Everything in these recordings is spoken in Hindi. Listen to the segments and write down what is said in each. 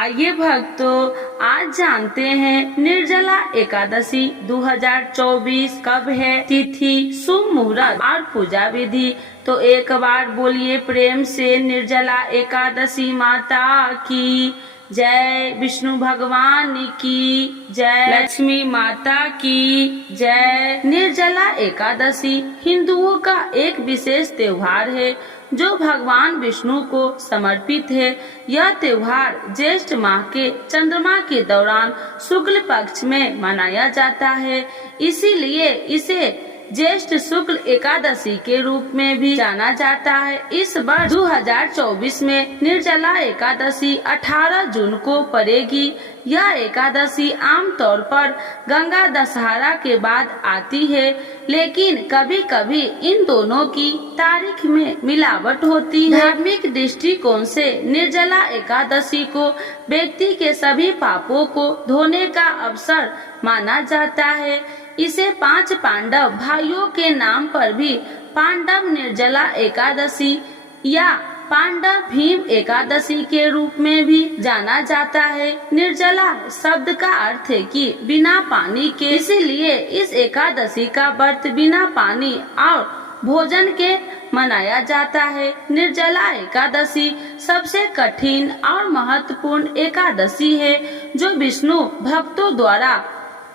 आइए भक्तों, आज जानते हैं निर्जला एकादशी 2024 कब है, तिथि, शुभ मुहूर्त और पूजा विधि। तो एक बार बोलिए प्रेम से निर्जला एकादशी माता की जय, विष्णु भगवान की जय, लक्ष्मी माता की जय। निर्जला एकादशी हिंदुओं का एक विशेष त्योहार है जो भगवान विष्णु को समर्पित है। यह त्योहार ज्येष्ठ माह के चंद्रमा के दौरान शुक्ल पक्ष में मनाया जाता है, इसीलिए इसे ज्येष्ठ शुक्ल एकादशी के रूप में भी जाना जाता है। इस वर्ष 2024 में निर्जला एकादशी 18 जून को पड़ेगी। यह एकादशी आमतौर पर गंगा दशहरा के बाद आती है, लेकिन कभी कभी इन दोनों की तारीख में मिलावट होती है। धार्मिक दृष्टिकोण से निर्जला एकादशी को व्यक्ति के सभी पापों को धोने का अवसर माना जाता है। इसे 5 पांडव भाइयों के नाम पर भी पांडव निर्जला एकादशी या पांडव भीम एकादशी के रूप में भी जाना जाता है। निर्जला शब्द का अर्थ है कि बिना पानी के, इसीलिए इस एकादशी का व्रत बिना पानी और भोजन के मनाया जाता है। निर्जला एकादशी सबसे कठिन और महत्वपूर्ण एकादशी है जो विष्णु भक्तों द्वारा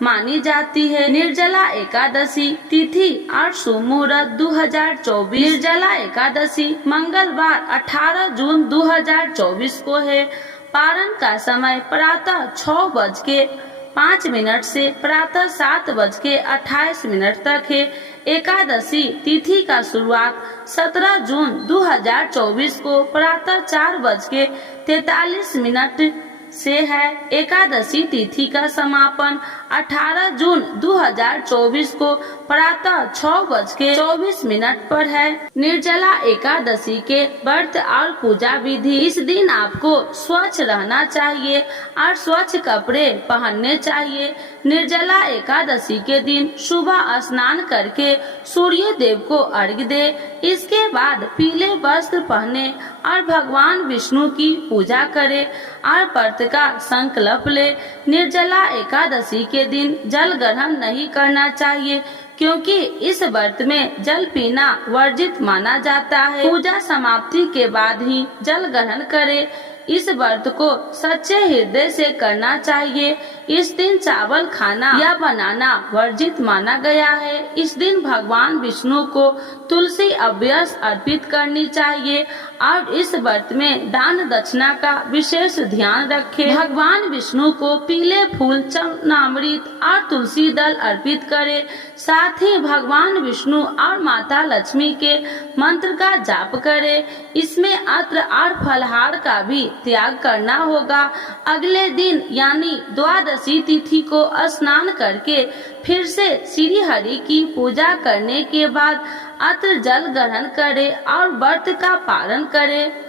मानी जाती है। निर्जला एकादशी तिथि और शुभ मुहूर्त 2024। निर्जला एकादशी मंगलवार 18 जून 2024 को है। पारण का समय प्रातः 6:05 से प्रातः 7:28 तक है। एकादशी तिथि का शुरुआत 17 जून 2024 को प्रातः 4:43 से है। एकादशी तिथि का समापन 18 जून 2024 को प्रातः 6:24 पर है। निर्जला एकादशी के व्रत और पूजा विधि। इस दिन आपको स्वच्छ रहना चाहिए और स्वच्छ कपड़े पहनने चाहिए। निर्जला एकादशी के दिन सुबह स्नान करके सूर्य देव को अर्घ्य दे। इसके बाद पीले वस्त्र पहने और भगवान विष्णु की पूजा करे और व्रत का संकल्प ले। निर्जला एकादशी के दिन जल ग्रहण नहीं करना चाहिए, क्योंकि इस व्रत में जल पीना वर्जित माना जाता है। पूजा समाप्ति के बाद ही जल ग्रहण करे। इस व्रत को सच्चे हृदय से करना चाहिए। इस दिन चावल खाना या बनाना वर्जित माना गया है। इस दिन भगवान विष्णु को तुलसी अभ्यस अर्पित करनी चाहिए और इस व्रत में दान दक्षिणा का विशेष ध्यान रखें। भगवान विष्णु को पीले फूल, चरणामृत और तुलसी दल अर्पित करें। साथ ही भगवान विष्णु और माता लक्ष्मी के मंत्र का जाप करें। इसमें अत्र और फलहार का भी त्याग करना होगा। अगले दिन यानी द्वादशी तिथि को स्नान करके फिर से श्री हरि की पूजा करने के बाद अत्र जल ग्रहण करे और व्रत का पालन करे।